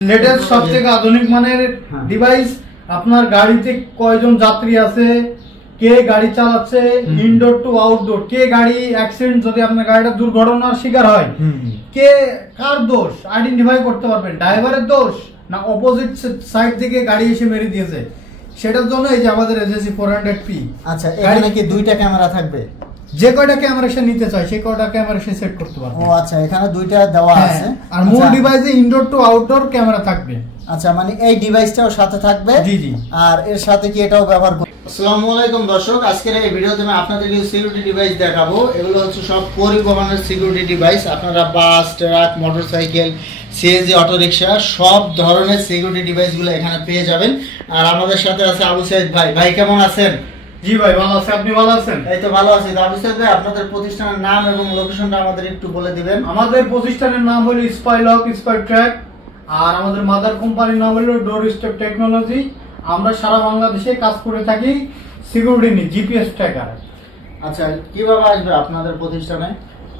Latest সবথেকে আধুনিক মানের ডিভাইস। আপনার গাড়িতে কয়জন যাত্রী আছে, কে গাড়ি চালাচ্ছে, ইনডোর টু আউটডোর, কে গাড়ি অ্যাক্সিডেন্ট যদি আপনার গাড়িটা দুর্ঘটনার শিকার হয়, কে কার দোষ আইডেন্টিফাই করতে পারবেন, ড্রাইভারের দোষ না অপোজিট সাইড থেকে গাড়ি এসে মেরে দিয়েছে, সেটার জন্য এই যে আমাদের এজেসি 400p। আচ্ছা, এখানে কি দুইটা ক্যামেরা থাকবে? যে কয়টা ক্যামেরা সে নিতে চায় সেই কয়টা ক্যামেরা সে সেট করতে পারবে। ও আচ্ছা, এখানে দুইটা দেওয়া আছে। আর মূল ডিভাইসে ইনডোর টু আউটডোর ক্যামেরা থাকবে। আচ্ছা, মানে এই ডিভাইসটাও সাথে থাকবে। জি জি। আর এর সাথে কি এটাও ব্যবহার করব? আসসালামু আলাইকুম দর্শক, আজকের এই ভিডিওতে আমি আপনাদেরকে সিকিউরিটি ডিভাইস দেখাবো। এগুলো হচ্ছে সব পরিবহনের সিকিউরিটি ডিভাইস। আপনারা বাস, ট্রাক, মোটরসাইকেল, সিএনজি, অটোরিকশা সব ধরনের সিকিউরিটি ডিভাইসগুলো এখানে পেয়ে যাবেন। আর আমাদের সাথে আছে আবু সাইদ ভাই। ভাই কেমন আছেন? জি ভাই ভালো আছি, আপনি ভালো আছেন? এই তো ভালো আছি। আবু সাইদ ভাই, আপনাদের প্রতিষ্ঠানের নাম এবং লোকেশনটা আমাদের একটু বলে দিবেন। আমাদের প্রতিষ্ঠানের নাম হলো স্পাই লক, স্পাই ট্র্যাক, আর আমাদের মাদার কোম্পানির নাম হলো ডোর স্টেপ টেকনোলজি। আমরা সারা বাংলাদেশে কাজ করে থাকি সিকিউরিটি নিয়ে, জিপিএস ট্র্যাকার। আচ্ছা, কিভাবে আসবে আপনাদের প্রতিষ্ঠানে?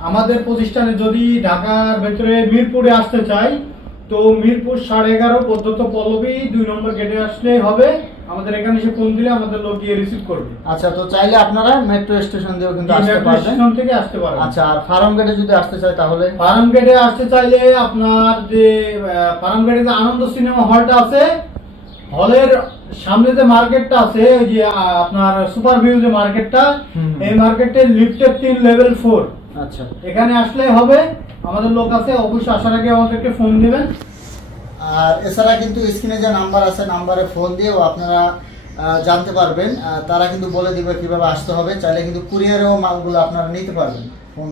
আমাদের প্রতিষ্ঠানে যদি ঢাকার ভেতরে মিরপুরে আসতে চাই তো মিরপুর 11.5 পদ্ধত পল্লবী 2 নম্বর গেটে আসলে হবে। আমাদের এখানে এসে ফোন দিলে আমাদের লোক গিয়ে রিসিভ করবে। আচ্ছা, তো চাইলে আপনারা মেট্রো স্টেশন দিয়েও কিন্তু আসতে পারবেন। স্টেশন থেকে আসতে পারবেন। আচ্ছা, আর ফার্ম গেটে যদি আসতে চাই তাহলে? ফার্ম গেটে আসতে চাইলে আপনার যে ফার্ম গেটে যে আনন্দ সিনেমা হলটা আছে, হলের সামনে যে মার্কেটটা আছে, ওই যে আপনার সুপার ভিউ যে মার্কেটটা, এই মার্কেটের লিফটের 3 লেভেল 4। আচ্ছা, এখানে আসলে হবে। আমাদের লোক আছে, অবশ্যই আসার আগে আমাদেরকে ফোন দিবেন। আর এছাড়া কিন্তু স্ক্রিনে যে নাম্বার আছে, নাম্বারে ফোন দিয়েও আপনারা জানতে পারবেন। তারা কিন্তু বলে দিবে কিভাবে আসতে হবে। চাইলে কিন্তু কুরিয়ারেও মালগুলো আপনারা নিতে পারবেন।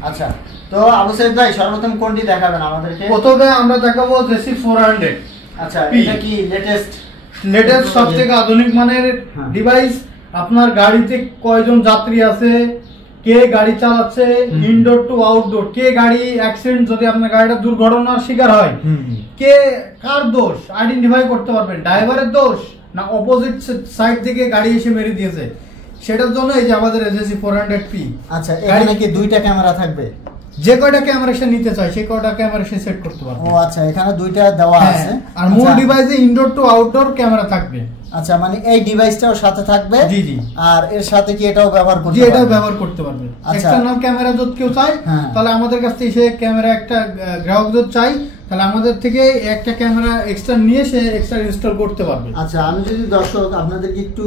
আচ্ছা, তো আবু সাইদ ভাই সর্বপ্রথম কোনটি দেখাবেন আমাদেরকে? প্রথমে আমরা দেখাবো জেসি 400। আচ্ছা, এটা কি লেটেস্ট সবথেকে আধুনিক মানের ডিভাইস। আপনার গাড়িতে কয়জন যাত্রী আছে, কে গাড়ি চালাচ্ছে, ইনডোর টু আউটডোর, কে গাড়ি অ্যাক্সিডেন্ট যদি আপনার গাড়িটা দুর্ঘটনার শিকার হয়, কে কার দোষ আইডেন্টিফাই করতে পারবেন, ড্রাইভারের দোষ না অপোজিট সাইড থেকে গাড়ি এসে মেরে দিয়েছে, সেটার জন্য এই যে আমাদের এজেসি 400p। আচ্ছা, এখানে কি দুইটা ক্যামেরা থাকবে? যে কয়টা ক্যামেরা সে নিতে চায় সেই কয়টা ক্যামেরা সে সেট করতে পারবে। ও আচ্ছা, এখানে দুইটা দেওয়া আছে। আর মূল ডিভাইসে ইনডোর টু আউটডোর ক্যামেরা থাকবে। আচ্ছা, মানে এই ডিভাইসটাও সাথে থাকবে। জি জি। আর এর সাথে কি এটাও ব্যবহার করতে পারবে? এটাও ব্যবহার করতে পারবে। এক্সটারনাল ক্যামেরা যদি কেউ চায় তাহলে আমাদের কাছ থেকে সে ক্যামেরা, একটা গ্রাহক যদি চাই তাহলে আমাদের থেকে একটা ক্যামেরা এক্সট্রা নিয়ে সে এক্সট্রা ইনস্টল করতে পারবে। আচ্ছা, আমি যদি দর্শক আপনাদেরকে একটু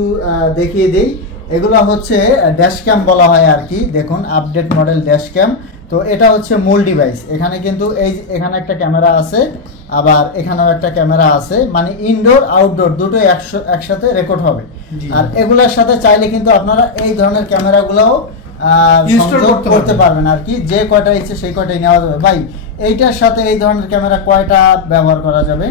দেখিয়ে দেই, এগুলো হচ্ছে ড্যাশ ক্যাম বলা হয় আর কি। দেখুন, আপডেট মডেল ড্যাশ ক্যাম। তো এটা হচ্ছে মূল ডিভাইস। এখানে কিন্তু এখানে একটা ক্যামেরা আছে, আবার এখানেও একটা ক্যামেরা আছে, মানে ইনডোর আউটডোর দুটোই একসাথে রেকর্ড হবে। আর এগুলোর সাথে চাইলে কিন্তু আপনারা এই ধরনের ক্যামেরাগুলোও সংযোগ করতে পারবেন আর কি। যে কয়টা ইচ্ছে সেই কয়টাই নেওয়া যাবে। ভাই, এইটার সাথে এই ধরনের ক্যামেরা কয়টা ব্যবহার করা যাবে?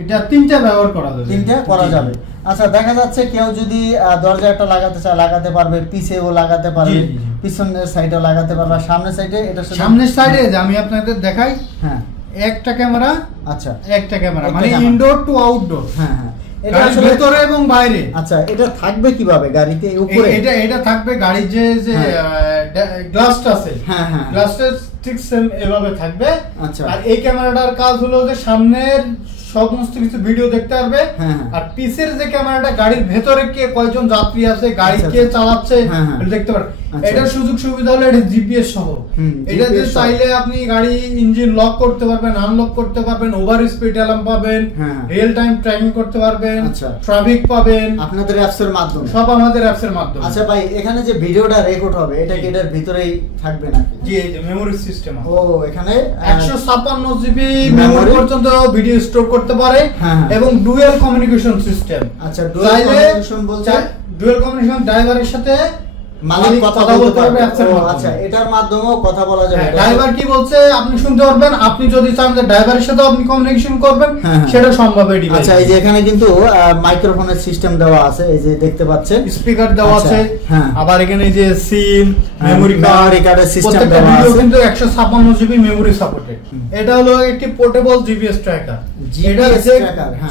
এটা 3টা ব্যবহার করা যাবে। 3টা করা যাবে। আচ্ছা, দেখা যাচ্ছে কেউ যদি দরজা একটা লাগাতে চায় লাগাতে পারবে, পিছেও লাগাতে পারবে, পিছনের সাইডেও লাগাতে পারবে, সামনের সাইডে। এটা সামনের সাইডে যে আমি আপনাদের দেখাই, হ্যাঁ, একটা ক্যামেরা। আচ্ছা, একটা ক্যামেরা মানে ইনডোর টু আউটডোর। হ্যাঁ হ্যাঁ, এটা আসলে ভিতরে এবং বাইরে। আচ্ছা, এটা থাকবে কিভাবে গাড়িতে উপরে? এটা থাকবে গাড়ির যে গ্লাসটা আছে, হ্যাঁ হ্যাঁ, গ্লাসটা ঠিক সেম এভাবে থাকবে। আচ্ছা, আর এই ক্যামেরাটার কাজ হলো যে সামনের সমস্ত কিছু ভিডিও দেখতে পারবে। আর পিছের যে ক্যামেরাটা, গাড়ির ভেতরে কে কয়জন যাত্রী আছে, গাড়ি কে চালাচ্ছে দেখতে পারবে। এটার সুযোগ সুবিধা হলো এটা জিপিএস সহ। এটাতে চাইলে আপনি গাড়ি ইঞ্জিন লক করতে পারবেন, আনলক করতে পারবেন, ওভার স্পিড অ্যালার্ম পাবেন, রিয়েল টাইম ট্র্যাকিং করতে পারবেন, ট্রাফিক পাবেন আপনাদের অ্যাপস এর মাধ্যমে। সব আমাদের অ্যাপস এর মাধ্যমে। আচ্ছা ভাই, এখানে যে ভিডিওটা রেকর্ড হবে এটা কি এটার ভিতরেই থাকবে নাকি? জি, এই যে মেমরি সিস্টেম। ও, এখানে 156 জিবি মেমরি পর্যন্ত ভিডিও স্টোর করতে পারে এবং ডুয়াল কমিউনিকেশন সিস্টেম। আচ্ছা, ডুয়াল কমিউনিকেশন বলতে ডুয়াল কমিউনিকেশন, ড্রাইভারের সাথে মালিক কথা বলতে পারবে। আচ্ছা, এটার মাধ্যমেও কথা বলা যাবে। ড্রাইভার কি বলছে আপনি শুনতে পারবেন। আপনি যদি চান যে ড্রাইভারের সাথে আপনি কমিউনিকেশন করবেন, সেটা সম্ভব এই ডিভাইসে। আচ্ছা, এই যে এখানে কিন্তু মাইক্রোফোনের সিস্টেম দেওয়া আছে, এই যে দেখতে পাচ্ছেন, স্পিকার দেওয়া আছে। আবার এখানে এই যে সিম, মেমরি কার্ডের সিস্টেম দেওয়া আছে। কিন্তু 156 জিবি মেমরি সাপোর্টেড। এটা হলো একটি পোর্টেবল জিপিএস ট্র্যাকার। এটা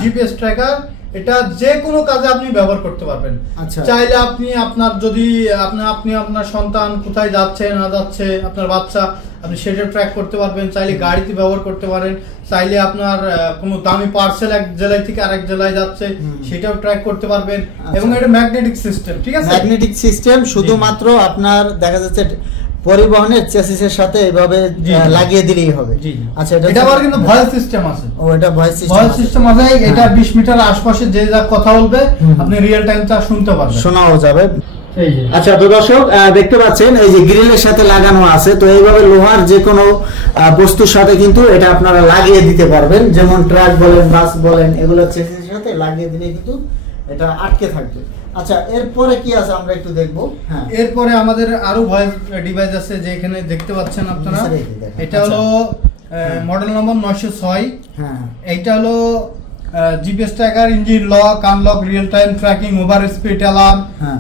জিপিএস ট্র্যাকার, এটা যে কোনো কাজে আপনি ব্যবহার করতে পারবেন। চাইলে আপনি আপনার যদি আপনি আপনার সন্তান কোথায় যাচ্ছে না যাচ্ছে, আপনার বাচ্চা আপনি সেটা ট্র্যাক করতে পারবেন, চাইলে গাড়িতে ব্যবহার করতে পারেন, চাইলে আপনার কোনো দামি পার্সেল এক জেলায় থেকে আরেক জেলায় যাচ্ছে সেটাও ট্র্যাক করতে পারবেন। এবং এটা ম্যাগনেটিক সিস্টেম, ঠিক আছে, ম্যাগনেটিক সিস্টেম, শুধুমাত্র আপনার দেখা যাচ্ছে পরিবহনের চেসিসের সাথে এভাবে লাগিয়ে দিলেই হবে। আচ্ছা, এটা আবার কিন্তু ভয়েস সিস্টেম আছে। ও, এটা ভয়েস সিস্টেম আছে। এটা 20 মিটার আশপাশে যে যা কথা বলবে আপনি রিয়েল টাইম তা শুনতে পারবেন, শোনাও যাবে। আচ্ছা, তো দর্শক দেখতে পাচ্ছেন এই যে গ্রিলের সাথে লাগানো আছে, তো এইভাবে লোহার যে কোনো বস্তুর সাথে কিন্তু এটা আপনারা লাগিয়ে দিতে পারবেন, যেমন ট্রাক বলেন, বাস বলেন, এগুলো চেসিসের সাথে লাগিয়ে দিলে কিন্তু এটা আটকে থাকবে। আচ্ছা, এরপরে কি আছে আমরা একটু দেখবো। হ্যাঁ, এরপরে আমাদের আরো ভয়েস ডিভাইস আছে যে এখানে দেখতে পাচ্ছেন আপনারা। এটা হলো মডেল নম্বর 906। হ্যাঁ, এইটা হলো GPS tracker, engine lock, unlock, real time tracking, over speed alarm,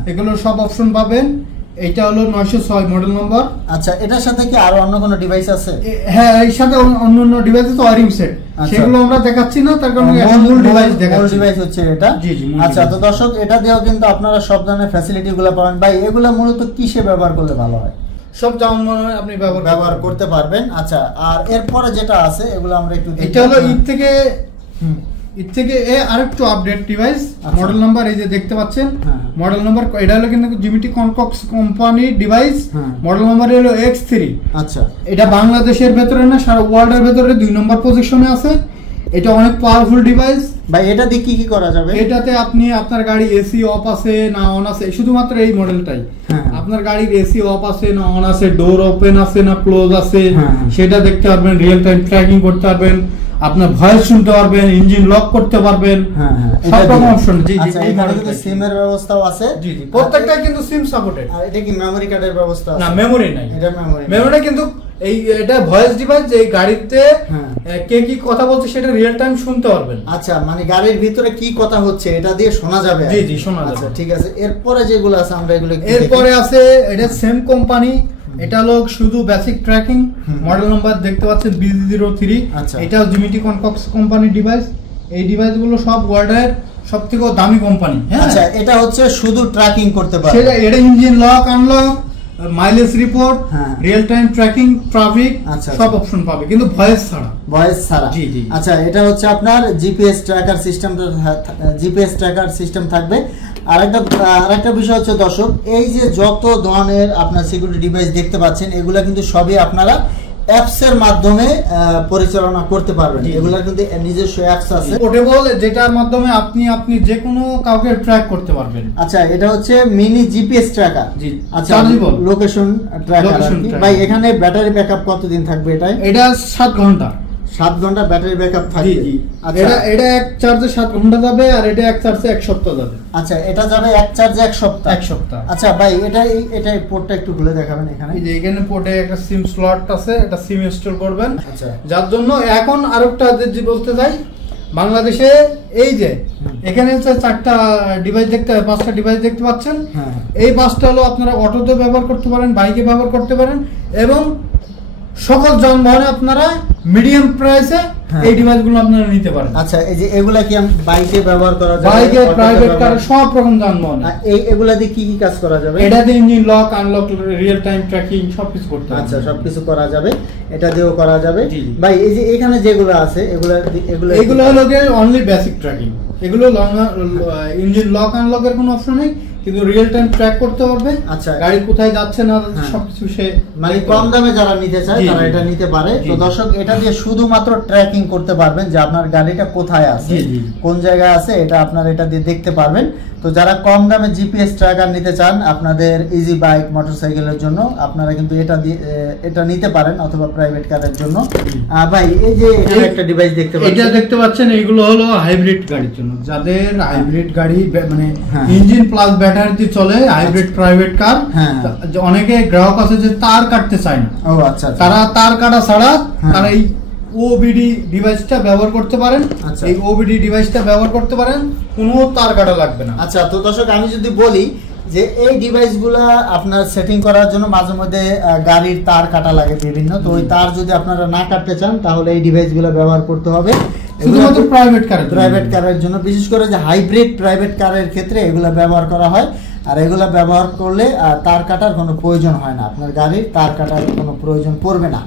এগুলো সব অপশন পাবেন। এটা হলো 906 মডেল নম্বর। আচ্ছা, এটার সাথে কি আরো অন্য কোনো ডিভাইস আছে? হ্যাঁ, এর সাথে অন্য ডিভাইস আছে, ওয়্যারিং সেট, সেগুলো আমরা দেখাচ্ছি না, তার কারণে মূল ডিভাইস দেখাচ্ছি। মূল ডিভাইস হচ্ছে এটা। জি জি। আচ্ছা, তো দর্শক এটা দিয়েও কিন্তু আপনারা সব ধরনের ফ্যাসিলিটি গুলো পাবেন। ভাই, এগুলো মূলত কিসে ব্যবহার করলে ভালো হয়? সব যানবাহনে আপনি ব্যবহার করতে পারবেন। আচ্ছা, আর এরপরে যেটা আছে এগুলো আমরা একটু দেখি। এটা হলো ঈদ থেকে আরেকটু আপডেট ডিভাইস। মডেল নাম্বার এই যে দেখতে পাচ্ছেন, মডেল নাম্বার এটা হলো কিন্তু জিমিটি কনকক্স কোম্পানি ডিভাইস। মডেল নাম্বার হলো X3। আচ্ছা, এটা বাংলাদেশের ভেতরে না, সারা ওয়ার্ল্ডের ভেতরে 2 নম্বর পজিশনে আছে। এটা অনেক পাওয়ারফুল ডিভাইস। ভাই, এটা দিয়ে কি কি করা যাবে? এটাতে আপনি আপনার গাড়ি এসি অফ আছে না অন আছে, শুধুমাত্র এই মডেলটাই, আপনার গাড়ির এসি অফ আছে না অন আছে, ডোর ওপেন আছে না ক্লোজ আছে, সেটা দেখতে পারবেন, রিয়েল টাইম ট্র্যাকিং করতে পারবেন, আপনার ভয়েস শুনতে পারবেন, ইঞ্জিন লক করতে পারবেন, সব রকম অপশন। জি জি। এই মডেলে সিম এর ব্যবস্থাও আছে। জি জি, প্রত্যেকটা কিন্তু সিম সাপোর্টেড। আর এটা কি মেমরি কার্ডের ব্যবস্থা আছে? না, মেমরি নাই। এটা মেমরি কিন্তু এটা ভয়েস ডিভাইস, এই গাড়িতে কে কি কথা বলছে সেটা রিয়েল টাইম শুনতে পারবেন। আচ্ছা, মানে গাড়ির ভিতরে কি কথা হচ্ছে এটা দিয়ে শোনা যাবে? জি জি, শোনা যাবে। আচ্ছা, ঠিক আছে। এরপরে যেগুলো আছে আমরা এগুলো এরপরে আছে, এটা সেম কোম্পানি, এটা হলো শুধু বেসিক ট্র্যাকিং। মডেল নাম্বার দেখতে পাচ্ছেন BG03। এটা জিমিটি কনকক্স কোম্পানি ডিভাইস। এই ডিভাইসগুলো সব ওয়ার্ল্ডের সবথেকে দামি কোম্পানি। আচ্ছা, এটা হচ্ছে শুধু ট্র্যাকিং করতে পারে। এটা engine lock, unlock, mileage report, real time tracking, traffic, সব অপশন পাবে, কিন্তু ভয়েস ছাড়া। জি জি। আচ্ছা, এটা হচ্ছে আপনার জিপিএস ট্র্যাকার সিস্টেম থাকবে। আরেকটা বিষয় হচ্ছে দর্শক, এই যে যত ধরনের আপনার সিকিউরিটি ডিভাইস দেখতে পাচ্ছেন, এগুলা কিন্তু সবই আপনারা অ্যাপস এর মাধ্যমে পরিচালনা করতে পারবেন। এগুলার কিন্তু নিজস্ব অ্যাপস আছে, পোর্টেবল, যেটার মাধ্যমে আপনি যে কোনো কাউকে ট্র্যাক করতে পারবেন। আচ্ছা, এটা হচ্ছে মিনি জিপিএস ট্র্যাকার। জি। আচ্ছা, লোকেশন ট্র্যাকার। ভাই, এখানে ব্যাটারি ব্যাকআপ কতদিন থাকবে? এটা 7 ঘন্টা। 7 ঘন্টা ব্যাটারি ব্যাকআপ থাকবে। জি জি। এটা এক চার্জে 7 ঘন্টা যাবে, আর এটা এক চার্জে 1 সপ্তাহ যাবে। আচ্ছা, এটা যাবে এক চার্জে 1 সপ্তাহ। আচ্ছা ভাই, এটা পোর্টটা একটু খুলে দেখাবেন। এখানে এই যে এখানে পোর্টে একটা সিম স্লট আছে, এটা সিম ইনস্টল করবেন। আচ্ছা, যার জন্য এখন আরেকটা যে বলতে যাই, বাংলাদেশে এই যে এখানে 4টা ডিভাইস দেখতে, 5টা ডিভাইস দেখতে পাচ্ছেন। এই 5টা হলো আপনারা অটোতে ব্যবহার করতে পারেন, বাইকে ব্যবহার করতে পারেন, এবং সকল যানবাহনে আপনারা মিডিয়াম প্রাইসে এই ডিভাইসগুলো আপনারা নিতে পারেন। আচ্ছা, এই যে এগুলা কি বাইকে ব্যবহার করা যাবে? বাইকে, প্রাইভেট কার, সব রকম যানবাহনে। এগুলা দিয়ে কি কি কাজ করা যাবে? এটা দিয়ে engine lock, unlock, real time tracking সবকিছু করতে হবে। আচ্ছা, সবকিছু করা যাবে, এটা দিয়েও করা যাবে। ভাই, এই যে এখানে যেগুলো আছে এগুলো হলো অনলি বেসিক ট্র্যাকিং। এগুলো ইঞ্জিন লক, আনলকের কোনো অপশন নেই, কিন্তু রিয়েল টাইম ট্র্যাক করতে পারবে। আচ্ছা, গাড়ি কোথায় যাচ্ছে না সবকিছু সে, মানে কম দামে যারা নিতে চায় তারা এটা নিতে পারে। তো দর্শক, এটা দিয়ে শুধুমাত্র ট্র্যাকিং করতে পারবেন যে আপনার গাড়িটা কোথায় আছে, কোন জায়গায় আছে, এটা আপনারা এটা দিয়ে দেখতে পারবেন। তো যারা কম দামে জিপিএস ট্র্যাকার নিতে চান আপনাদের ইজি বাইক, মোটরসাইকেলের জন্য, আপনারা কিন্তু এটা নিতে পারেন, অথবা প্রাইভেট কারের জন্য। ভাই, এই যে এখানে একটা ডিভাইস দেখতে পাচ্ছেন, এটা দেখতে পাচ্ছেন, এইগুলো হলো হাইব্রিড গাড়ির জন্য, যাদের হাইব্রিড গাড়ি মানে ইঞ্জিন প্লাস ব্যাটারিতে চলে, হাইব্রিড প্রাইভেট কার। অনেকে গ্রাহক আছে যে তার কাটতে চায় না। ও আচ্ছা, তারা তার কাটা ছাড়া তারা এই ওবিডি ডিভাইসটা ব্যবহার করতে পারেন। এই ওবিডি ডিভাইসটা ব্যবহার করতে পারেন, কোনো তার কাটা লাগবে না। আচ্ছা, তো দর্শক, আমি যদি বলি যে এই ডিভাইসগুলা আপনার সেটিং করার জন্য মাঝে মধ্যে গাড়ির তার কাটা লাগে বিভিন্ন, তো ওই তার যদি আপনারা না কাটতে চান তাহলে এই ডিভাইসগুলো ব্যবহার করতে হবে শুধুমাত্র প্রাইভেট কারের জন্য। বিশেষ করে যে হাইব্রিড প্রাইভেট কারের ক্ষেত্রে এগুলো ব্যবহার করা হয়, আর এগুলো ব্যবহার করলে তার কাটার কোনো প্রয়োজন হয় না, আপনার গাড়ির তার কাটার কোনো প্রয়োজন পড়বে না।